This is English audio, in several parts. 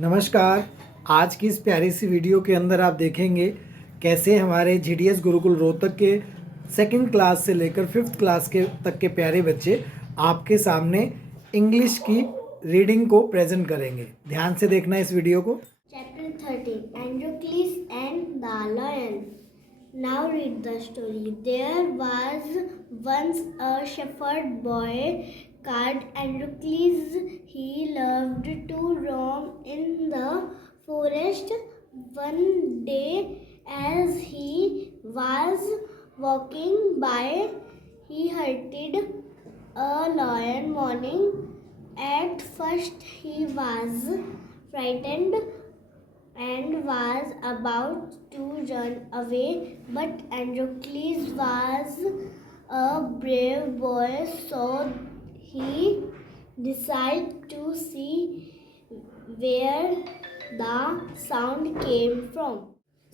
नमस्कार। आज की इस प्यारी सी वीडियो के अंदर आप देखेंगे कैसे हमारे GDS गुरुकुल रोहतक के सेकंड क्लास से लेकर 5th क्लास के तक के प्यारे बच्चे आपके सामने इंग्लिश की रीडिंग को प्रेजेंट करेंगे। ध्यान से देखना इस वीडियो को। Chapter 13 Androcles and the Lion. Now read the story. There was once a shepherd boy called Androcles. He loved to roam in the forest. One day, as he was walking by, he heard a lion mourning. At first, he was frightened and was about to run away, but Androcles was a brave boy, so he decided to see where the sound came from.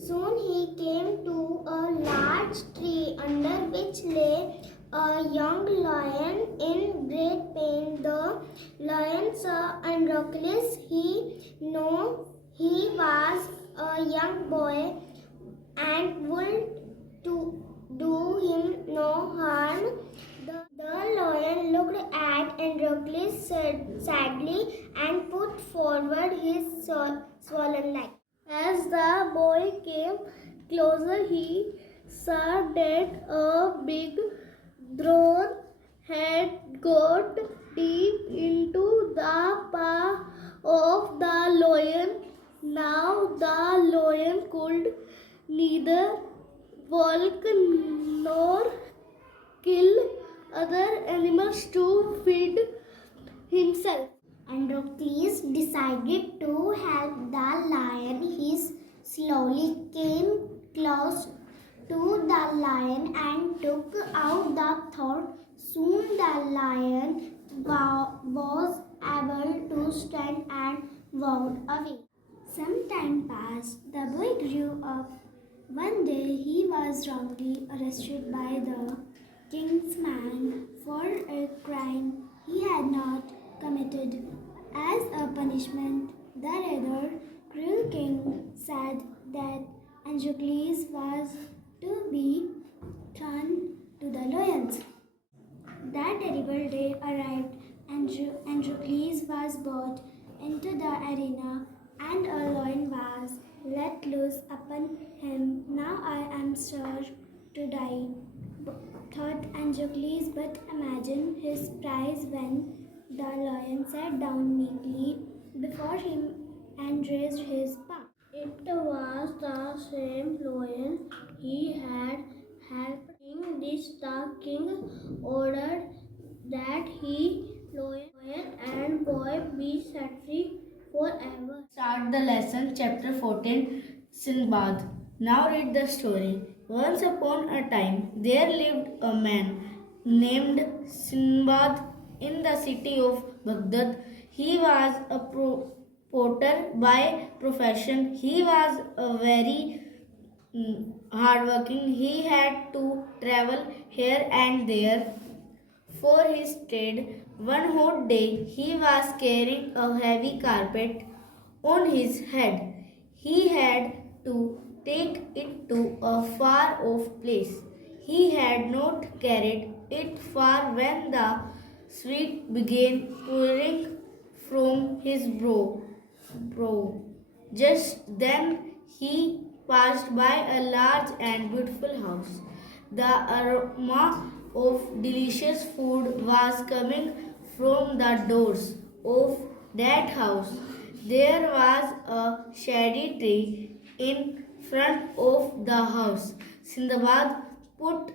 Soon he came to a large tree under which lay a young lion in great pain. The lion saw Androcles. He knew he was a young boy and would do him no harm. The lion looked at Androcles sadly and put forward his swollen leg. As the boy came closer, he saw that a big thorn had got deep into the paw of the lion. Now the lion could neither walk nor kill other animals to feed himself. Androcles decided to help the lion. He slowly came close to the lion and took out the thorn. Soon the lion was able to stand and walked away. Some time passed. The boy grew up. One day he was wrongly arrested by the king's man for a crime he had not committed. As a punishment, the rather cruel king said that Androcles was to be thrown to the lions. That terrible day arrived. Androcles was brought into the arena and a lion was let loose upon him. Now I am sure to die, thought Androcles, but imagine his surprise when the lion sat down meekly before him and raised his paw. It was the same lion he had helped. In this, the king ordered that lion and boy be set free forever. Start the lesson, chapter 14, Sinbad. Now read the story. Once upon a time, there lived a man named Sinbad in the city of Baghdad. He was a porter by profession. He was a very hardworking. He had to travel here and there for his trade. One hot day, he was carrying a heavy carpet on his head. He had to take it to a far off place. He had not carried it far when the sweat began pouring from his brow. Just then he passed by a large and beautiful house. The aroma of delicious food was coming from the doors of that house. There was a shady tree in front of the house. Sinbad put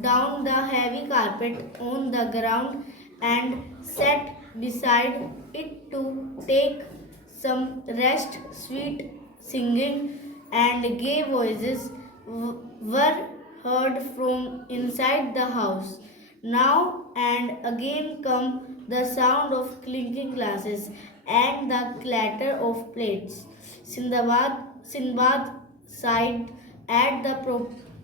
down the heavy carpet on the ground and sat beside it to take some rest. Sweet singing and gay voices were heard from inside the house. Now and again come the sound of clinking glasses and the clatter of plates. Sinbad sighed at the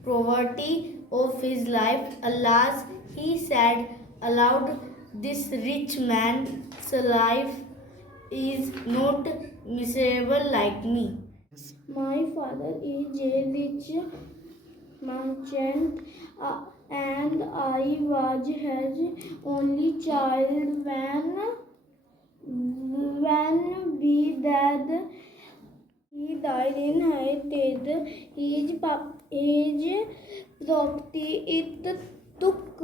poverty of his life. Alas, he said aloud, this rich man's life is not miserable like me. My father is a rich merchant, and I was his only child when he died inherited his property. It took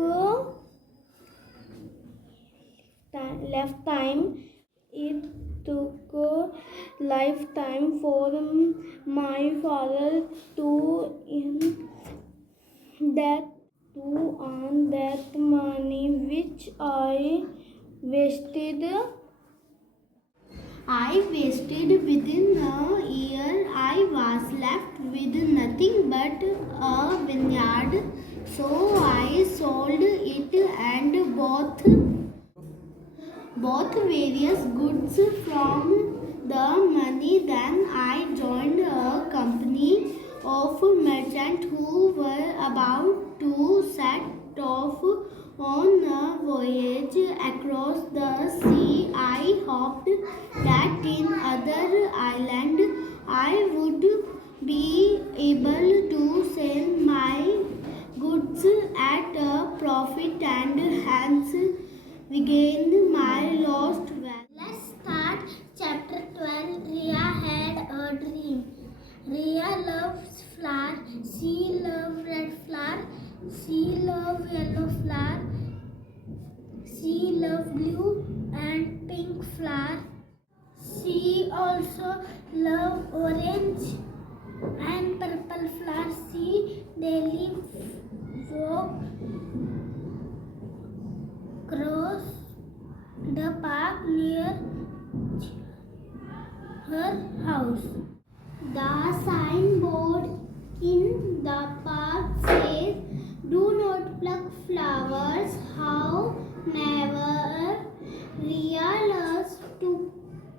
lifetime. It took a lifetime for my father to that to earn that money which wasted I wasted. Within a year. I was left with nothing but a vineyard, so I sold it and bought various goods from the money. Then I joined a company of merchants who were about to set off on a voyage across the sea. I hoped that in other island I would be able to sell my goods at a profit and hence regain my lost wealth. Let's start chapter 12. Ria had a dream. Ria loves flower. She loves red flower. She loves yellow flower. She loves blue and pink flower. She also loves orange and purple flower. She daily walk across the park near her house. The signboard in the park says, "Do not pluck flowers." However, Ria loves to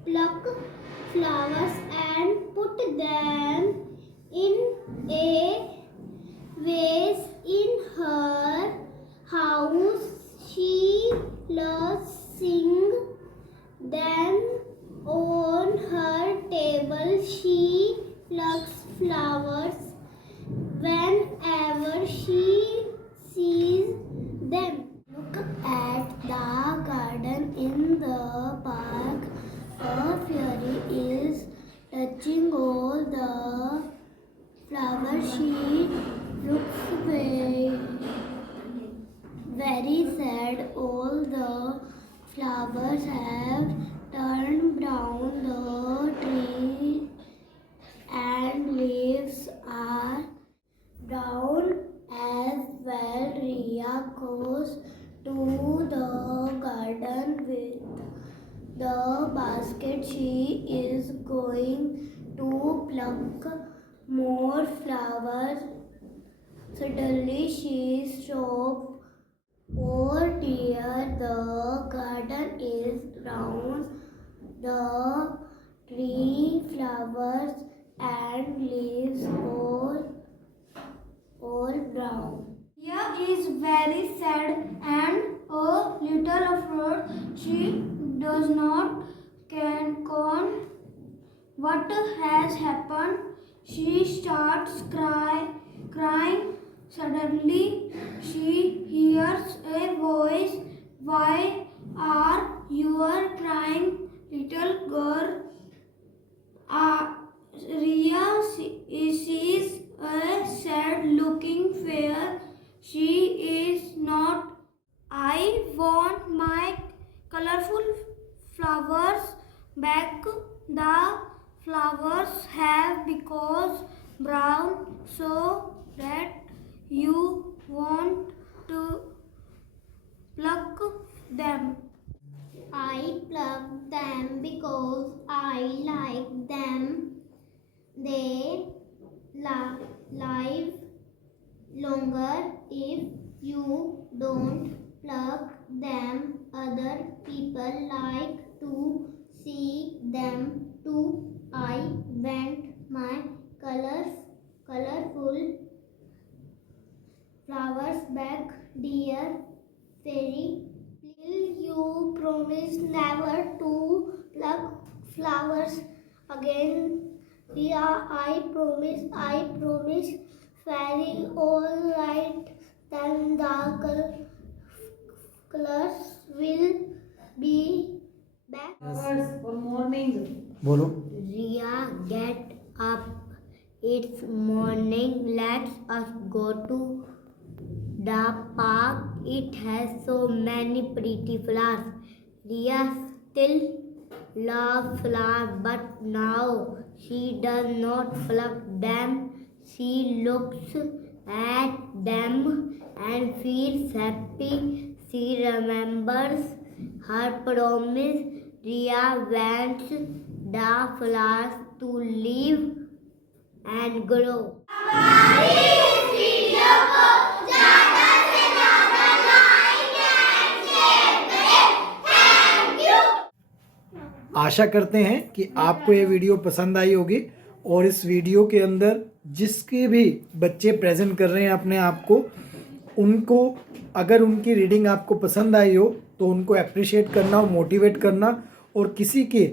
pluck flowers and put them in a vase in her house. She loves sing them on her table. She plucks flowers whenever she sees them. Look at the garden in the park. A fairy is touching all the flowers. She looks very sad. All the flowers have turned brown. The tree and leaves are brown as well. Ria goes to the garden with the basket. She is going to pluck more flowers. Suddenly she stops. Oh dear, the garden is brown. The tree, flowers and leaves all brown. Ria is very sad and a little afraid. She does not can what has happened. She starts crying. Suddenly, she hears a voice. "Why are you crying, little girl?" Ria sees a sad-looking fairy. She is not. "I want my colorful flowers back." The flowers have become brown, so that you want to pluck them. "I pluck them because I like them. They live longer. If you don't pluck them, other people like to see them too. I want my colorful flowers back, dear fairy. Will you promise never to pluck flowers again. Ria, I promise. Fairy, all right. Then the colors will be back. For morning. बोलो. Ria, get up. It's morning. Let's us go to the park. It has so many pretty flowers. Ria still loves flowers, but now she does not pluck them. She looks at them and feels happy. She remembers her promise. Ria wants the flowers to live and grow. आशा करते हैं कि आपको ये video पसंद आई होगी और इस video के अंदर जिसके भी बच्चे प्रेजेंट कर रहे हैं अपने आप को, उनको अगर उनकी रीडिंग आपको पसंद आई हो तो उनको अप्रिशिएट करना और मोटिवेट करना, और किसी के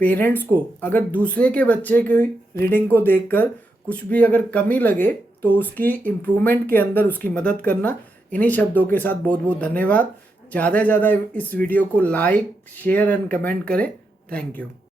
पेरेंट्स को अगर दूसरे के बच्चे की रीडिंग को देखकर कुछ भी अगर कमी लगे तो उसकी इम्प्रूवमेंट के अंदर उसकी मदद करना। इन्हीं शब्दों के साथ बहुत बहुत धन्यवाद। ज़्यादा से ज़्यादा इस वीडियो को लाइक, शेयर एंड कमेंट करें। Thank you.